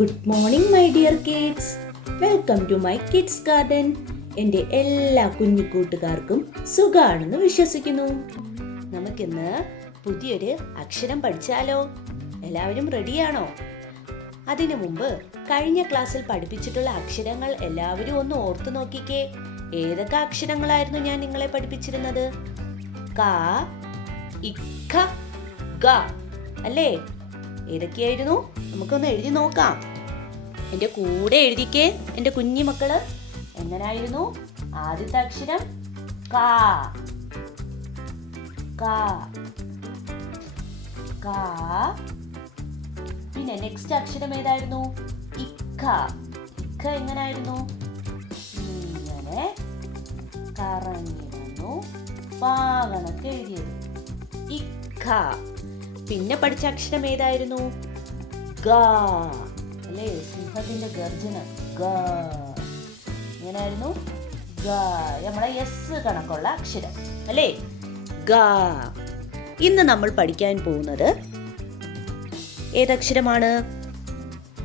Good morning my dear kids. Welcome to my kids garden. എൻ്റെ എല്ലാ കുഞ്ഞു കൂട്ടുകാർക്കും സുഖാണെന്ന് വിശ്വസിക്കുന്നു. നമുക്കിന്ന് പുതിയൊരു അക്ഷരം പഠിച്ചാലോ? എല്ലാവരും റെഡിയാണോ? അതിനു മുമ്പ് കഴിഞ്ഞ ക്ലാസ്സിൽ പഠിപ്പിച്ചിട്ടുള്ള അക്ഷരങ്ങൾ എല്ലാവരും ഒന്ന് ഓർത്തു നോക്കിക്കേ. ഏതൊക്കെ അക്ഷരങ്ങളായിരുന്നു ഞാൻ നിങ്ങളെ പഠിപ്പിച്ചിരുന്നത്? ക, ഇക്ക, ഗ അല്ലേ? ഏതൊക്കെയായിരുന്നു? നമുക്കൊന്ന് എഴുതി നോക്കാം. എൻ്റെ കൂടെ എഴുതിക്കേ എൻ്റെ കുഞ്ഞു മക്കള്. എങ്ങനായിരുന്നു? ആദ്യത്തെ അക്ഷരം ക, ക, ക. പിന്നെ നെക്സ്റ്റ് അക്ഷരം ഏതായിരുന്നു? ഇക്ക. ഇക്ക എങ്ങനായിരുന്നു? ഇങ്ങനെ കറങ്ങി വന്നു പാകണക്ക് എഴുതിയത് ഇക്ക. പിന്നെ പഠിച്ച അക്ഷരം ഏതായിരുന്നു? ഗ അല്ലേ? സിംഹത്തിന്റെ ഗർജനം ഗ. എങ്ങനെയായിരുന്നു? ഗ. നമ്മളെ എസ് കണക്കുള്ള അക്ഷരം അല്ലേ? ഗ. ഇന്ന് നമ്മൾ പഠിക്കാൻ പോകുന്നത് ഏതക്ഷരമാണ്?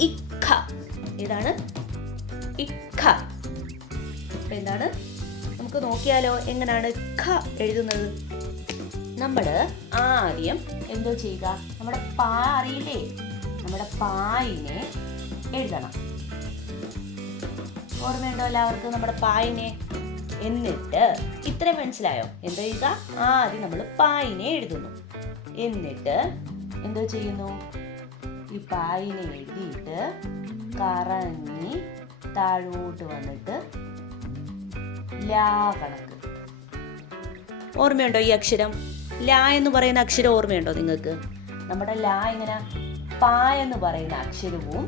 ഇക്ക. ഏതാണ്? ഇക്ക. എന്താണ്? നമുക്ക് നോക്കിയാലോ എങ്ങനെയാണ് ഖ എഴുതുന്നത്. നമ്മൾ ആദ്യം എന്തോ ചെയ്യുക? നമ്മുടെ പാ അറിയില്ലേ? നമ്മുടെ പായിനെ എഴുതണം. ഓർമ്മയുണ്ടോ എല്ലാവർക്കും നമ്മുടെ പായിനെ? എന്നിട്ട് ഇത്രയും മനസ്സിലായോ? എന്തോ ചെയ്യുക? ആദ്യം നമ്മൾ പായിനെ എഴുതുന്നു. എന്നിട്ട് എന്തോ ചെയ്യുന്നു? ഈ പായിനെ എഴുതിയിട്ട് കറങ്ങി താഴോട്ട് വന്നിട്ട് ലാ കണക്ക്. ഓർമ്മയുണ്ടോ ഈ അക്ഷരം? ലാ എന്ന് പറയുന്ന അക്ഷരം ഓർമ്മയുണ്ടോ നിങ്ങൾക്ക്? നമ്മുടെ ലാ ഇങ്ങനെ പാ എന്ന് പറയുന്ന അക്ഷരവും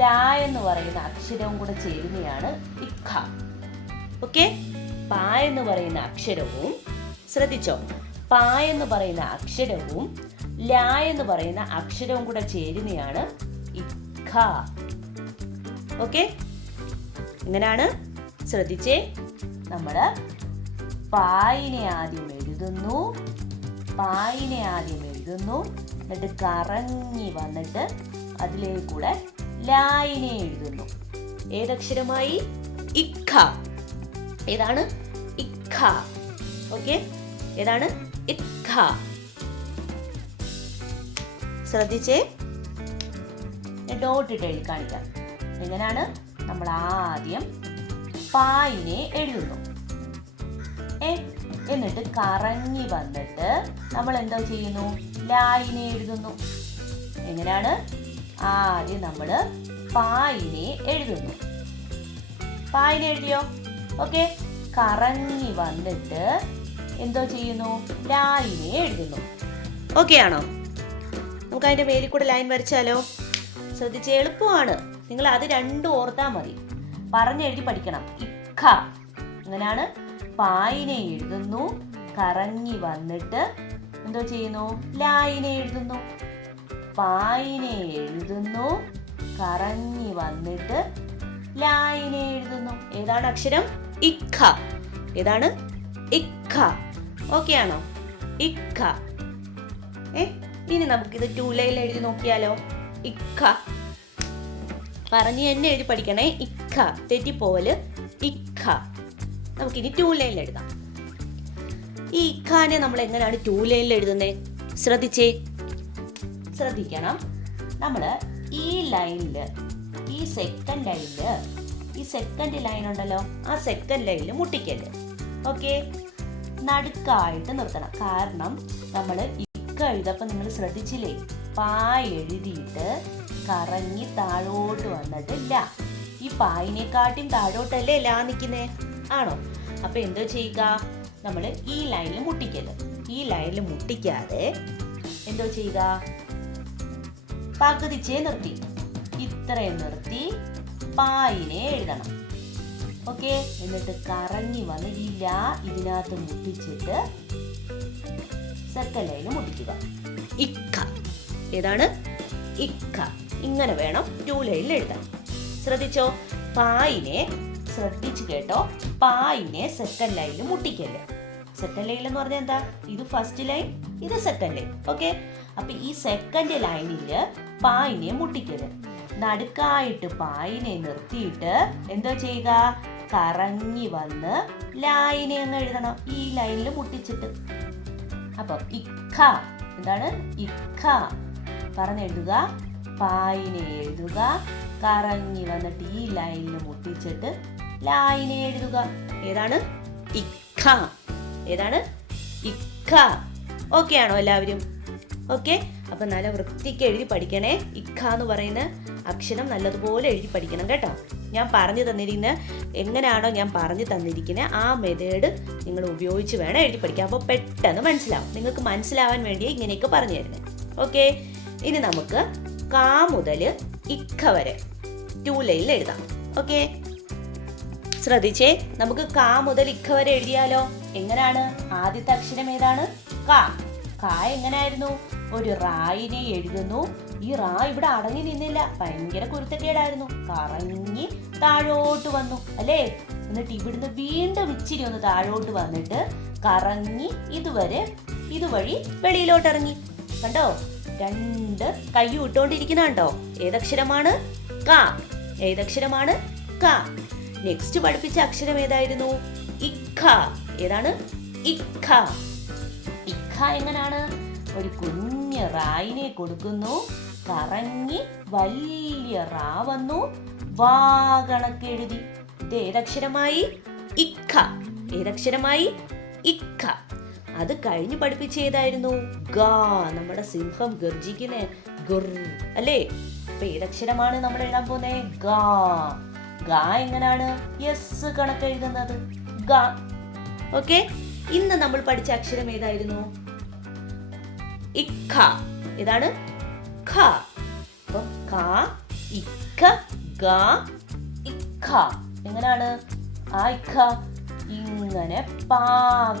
ലാ എന്ന് പറയുന്ന അക്ഷരവും കൂടെ ചേരുന്നതാണ് ഇക്ക. ഓക്കെ? പാ എന്ന് പറയുന്ന അക്ഷരവും, ശ്രദ്ധിച്ചോ, പാ എന്ന് പറയുന്ന അക്ഷരവും ലാ എന്ന് പറയുന്ന അക്ഷരവും കൂടെ ചേരുന്നതാണ് ഇക്ക. ഓക്കെ? എങ്ങനെയാണ്? ശ്രദ്ധിച്ചേ. നമ്മള് പായിനെ ആദ്യം എഴുതുന്നു, പായിനെ ആദ്യം എഴുതുന്നു, എന്നിട്ട് കറങ്ങി വന്നിട്ട് അതിലേക്കൂടെ ലായിനെ എഴുതുന്നു. ഏതക്ഷരമായി? ഇക്ക. ഏതാണ്? ഇക്ക. ഓക്കെ? ഏതാണ്? ഇക്ക. ശ്രദ്ധിച്ചേ. ഡോട്ട് ഇട്ട് എഴുതി കാണിക്കാം. എങ്ങനെയാണ്? നമ്മൾ ആദ്യം പായിനെ എഴുതുന്നു, എന്നിട്ട് കറങ്ങി വന്നിട്ട് നമ്മൾ എന്തോ ചെയ്യുന്നു? ലായിനെ എഴുതുന്നു. എങ്ങനെയാണ്? ആദ്യം നമ്മൾ പായിനെ എഴുതുന്നു. പായിനെ എഴുതിയോ? ഓക്കെ. കറങ്ങി വന്നിട്ട് എന്തോ ചെയ്യുന്നു? ലായിനെ എഴുതുന്നു. ഓക്കെ ആണോ? നമുക്ക് അതിന്റെ മേലിൽ കൂടെ ലൈൻ വരച്ചാലോ? ശ്രദ്ധിച്ച്, എളുപ്പമാണ്. നിങ്ങൾ അത് രണ്ടും ഓർത്താൽ മതി. പറഞ്ഞെഴുതി പഠിക്കണം. ഇക്ക. എങ്ങനെയാണ്? പായിനെ എഴുതുന്നു, കറങ്ങി വന്നിട്ട് എന്തോ ചെയ്യുന്നു? ലായിനെ എഴുതുന്നു. പായിനെ എഴുതുന്നു, കറങ്ങി വന്നിട്ട് ലായിനെ എഴുതുന്നു. ഏതാണ് അക്ഷരം? ഇക്ക. ഏതാണ്? ഇക്ക. ഓക്കെ ആണോ? ഇക്ക. ഇനി നമുക്കിത് 2 ലൈനിൽ എഴുതി നോക്കിയാലോ? ഇക്ക. പറഞ്ഞ് എന്നെ എഴുതി പഠിക്കണേ. ഇക്ക. തെറ്റിപ്പോവല്. ഇക്ക. നമുക്കിനി 2 ലൈനിൽ എഴുതാം. ഈ ഇക്കാനെ നമ്മൾ എങ്ങനെയാണ് 2 ലൈനിൽ എഴുതുന്നത്? ശ്രദ്ധിച്ചേ, ശ്രദ്ധിക്കണം. നമ്മൾ ഈ ലൈനില്, ഈ സെക്കൻഡ് ലൈനില്, ഈ സെക്കൻഡ് ലൈൻ ഉണ്ടല്ലോ, ആ സെക്കൻഡ് ലൈനിൽ മുട്ടിക്കല്. ഓക്കെ? നടുക്കായിട്ട് നിർത്തണം. കാരണം നമ്മൾ ഇക്ക എഴുതപ്പം നിങ്ങൾ ശ്രദ്ധിച്ചില്ലേ? പായ എഴുതിയിട്ട് കറങ്ങി താഴോട്ട് വന്നിട്ട് ലാ. ഈ പായിനെക്കാട്ടിയും താഴോട്ടല്ലേ ലാ നിൽക്കുന്നേ? ആണോ? അപ്പൊ എന്തോ ചെയ്യുക? നമ്മൾ ഈ ലൈനിൽ മുട്ടിക്കല്. ഈ ലൈനിൽ മുട്ടിക്കാതെ എന്തോ ചെയ്യുക? പകുതിച്ചേ നിർത്തി, ഇത്രയും നിർത്തി പായിനെ എഴുതണം. ഓക്കെ? എന്നിട്ട് കറങ്ങി വന്ന് ഈ ലാ ഇതിനകത്ത് മുട്ടിച്ചിട്ട് സെക്കൻഡ് ലൈനിൽ മുട്ടിക്കുക. ഇക്ക. ഏതാണ്? ഇക്ക. ഇങ്ങനെ വേണം 2 ലൈനിൽ എഴുതാൻ. ശ്രദ്ധിച്ചോ? പായിനെ, ശ്രദ്ധിച്ചു കേട്ടോ, പായിനെ സെക്കൻഡ് ലൈനിൽ മുട്ടിക്കല്ലേ. സെക്കൻഡ് ലൈൻ എന്ന് പറഞ്ഞാൽ എന്താ? ഇത് ഫസ്റ്റ് ലൈൻ, ഇത് സെക്കൻഡ് ലൈൻ. ഓക്കെ? അപ്പൊ ഈ സെക്കൻഡ് ലൈനിൽ പായിനെ മുട്ടിക്കരുത്. നടുക്കായിട്ട് പായിനെ നിർത്തിയിട്ട് എന്തോ ചെയ്യുക, കറങ്ങി വന്ന് ലൈനെ അങ്ങ് എഴുതണം, ഈ ലൈനിൽ മുട്ടിച്ചിട്ട്. അപ്പം ഇക്ക എന്താണ്? ഇക്ക പറഞ്ഞെഴുതുക, പായിനെ എഴുതുക, കറങ്ങി വന്നിട്ട് ഈ ലൈനിൽ മുട്ടിച്ചിട്ട് ലൈനെ എഴുതുക. ഏതാണ്? ഇക്ക. ഏതാണ്? ഇക്ക. ഓക്കെ ആണോ എല്ലാവരും? ഓക്കെ. അപ്പം നല്ല വൃത്തിക്ക് എഴുതി പഠിക്കണേ. ഇക്ക എന്ന് പറയുന്ന അക്ഷരം നല്ലതുപോലെ എഴുതി പഠിക്കണം കേട്ടോ. ഞാൻ പറഞ്ഞു തന്നിരിക്കുന്ന എങ്ങനെയാണോ ഞാൻ പറഞ്ഞു തന്നിരിക്കുന്നത് ആ മെത്തേഡ് നിങ്ങൾ ഉപയോഗിച്ച് വേണം എഴുതി പഠിക്കാൻ. അപ്പോൾ പെട്ടെന്ന് മനസ്സിലാവും. നിങ്ങൾക്ക് മനസ്സിലാവാൻ വേണ്ടി ഇങ്ങനെയൊക്കെ പറഞ്ഞു തരുന്നത്. ഓക്കെ. ഇനി നമുക്ക് കാ മുതൽ ഇക്ക വരെ 2 ലൈനിൽ എഴുതാം. ഓക്കെ, ശ്രദ്ധിച്ചേ. നമുക്ക് കാ മുതൽ ഇക്ക വരെ എഴുതിയാലോ? എങ്ങനെയാണ്? ആദ്യത്തെ അക്ഷരം ഏതാണ്? കാ. കാ എങ്ങനെയായിരുന്നു? ഒരു റായിനെ എഴുതുന്നു. ഈ റാ ഇവിടെ അടങ്ങി നിന്നില്ല, ഭയങ്കര കുരുത്തക്കേടായിരുന്നു. കറങ്ങി താഴോട്ട് വന്നു അല്ലേ? എന്നിട്ട് ഇവിടുന്ന് വീണ്ടും ഇച്ചിരി ഒന്ന് താഴോട്ട് വന്നിട്ട് കറങ്ങി ഇതുവഴി വെളിയിലോട്ട് ഇറങ്ങി. കണ്ടോ? 2 കൈ ഇട്ടുകൊണ്ടിരിക്കുന്ന കണ്ടോ? ഏതക്ഷരമാണ്? കാ. ഏതക്ഷരമാണ്? കാ. നെക്സ്റ്റ് പഠിപ്പിച്ച അക്ഷരം ഏതായിരുന്നു? ഇക്ക. ഏതാണ്? ഇക്ക. ഇക്ക എങ്ങനെയാണ്? ഒരു കുഞ്ഞ് റായിനെ കൊടുക്കുന്നു, കറങ്ങി വലിയ റാ വന്നു, വാ കണക്ക് എഴുതി. ഇത് ഏതക്ഷരമായി? ഇക്ക. ഏതക്ഷരമായി? ഇക്ക. അത് കഴിഞ്ഞ് പഠിപ്പിച്ച ഏതായിരുന്നു? ഗാ. നമ്മുടെ സിംഹം ഗർജിക്കുന്ന ഗർ അല്ലേ? അപ്പൊ ഏതക്ഷരമാണ് നമ്മൾ എഴുതാൻ പോകുന്നേ? ഗാ. ഗാ എങ്ങനെയാണ്? യെസ് കണക്ക് എഴുതുന്നത്. ഗാ. ഓക്കെ. ഇന്ന് നമ്മൾ പഠിച്ച അക്ഷരം ഏതായിരുന്നു? ഇക്ക. ഏതാണ്? ഖ. അപ്പം ക, ഇക്ക, ഗ, ഇക്ക. എങ്ങനെയാണ്? ആ ഇക്ക ഇങ്ങനെ പാ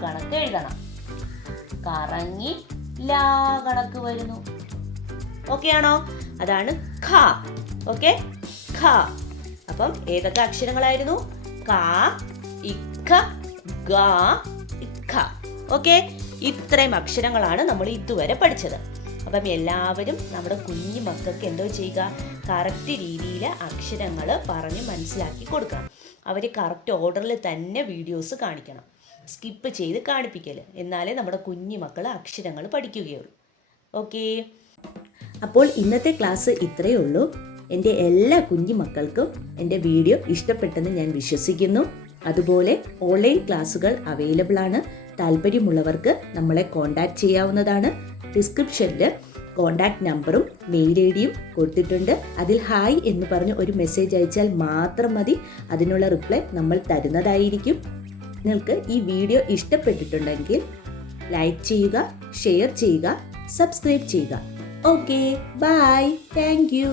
കണക്ക് എഴുതണം, കറങ്ങി ലാ കണക്ക് വരുന്നു. ഓക്കെ ആണോ? അതാണ് ഖ. ഓക്കെ, ഖ. അപ്പം ഏതൊക്കെ അക്ഷരങ്ങളായിരുന്നു? ക, ഇക്ക, ഗ, ഇക്ക. ഓക്കെ, ഇത്രയും അക്ഷരങ്ങളാണ് നമ്മൾ ഇതുവരെ പഠിച്ചത്. അപ്പം എല്ലാവരും നമ്മുടെ കുഞ്ഞു മക്കൾക്ക് എന്തോ ചെയ്യുക, കറക്റ്റ് രീതിയിൽ അക്ഷരങ്ങൾ പറഞ്ഞ് മനസ്സിലാക്കി കൊടുക്കണം. അവർ കറക്റ്റ് ഓർഡറിൽ തന്നെ വീഡിയോസ് കാണിക്കണം, സ്കിപ്പ് ചെയ്ത് കാണിപ്പിക്കല്. എന്നാലേ നമ്മുടെ കുഞ്ഞു മക്കൾ അക്ഷരങ്ങൾ പഠിക്കുകയുള്ളൂ. ഓക്കെ, അപ്പോൾ ഇന്നത്തെ ക്ലാസ് ഇത്രയേ ഉള്ളൂ. എൻ്റെ എല്ലാ കുഞ്ഞു മക്കൾക്കും എൻ്റെ വീഡിയോ ഇഷ്ടപ്പെട്ടെന്ന് ഞാൻ വിശ്വസിക്കുന്നു. അതുപോലെ ഓൺലൈൻ ക്ലാസ്സുകൾ അവൈലബിൾ ആണ്. താല്പര്യമുള്ളവർക്ക് നമ്മളെ കോൺടാക്ട് ചെയ്യാവുന്നതാണ്. ഡിസ്ക്രിപ്ഷനിൽ കോൺടാക്ട് നമ്പറും മെയിൽ ഐ ഡിയും കൊടുത്തിട്ടുണ്ട്. അതിൽ ഹായ് എന്ന് പറഞ്ഞ് ഒരു മെസ്സേജ് അയച്ചാൽ മാത്രം മതി. അതിനുള്ള റിപ്ലൈ നമ്മൾ തരുന്നതായിരിക്കും. നിങ്ങൾക്ക് ഈ വീഡിയോ ഇഷ്ടപ്പെട്ടിട്ടുണ്ടെങ്കിൽ ലൈക്ക് ചെയ്യുക, ഷെയർ ചെയ്യുക, സബ്സ്ക്രൈബ് ചെയ്യുക. Okay, bye, thank U.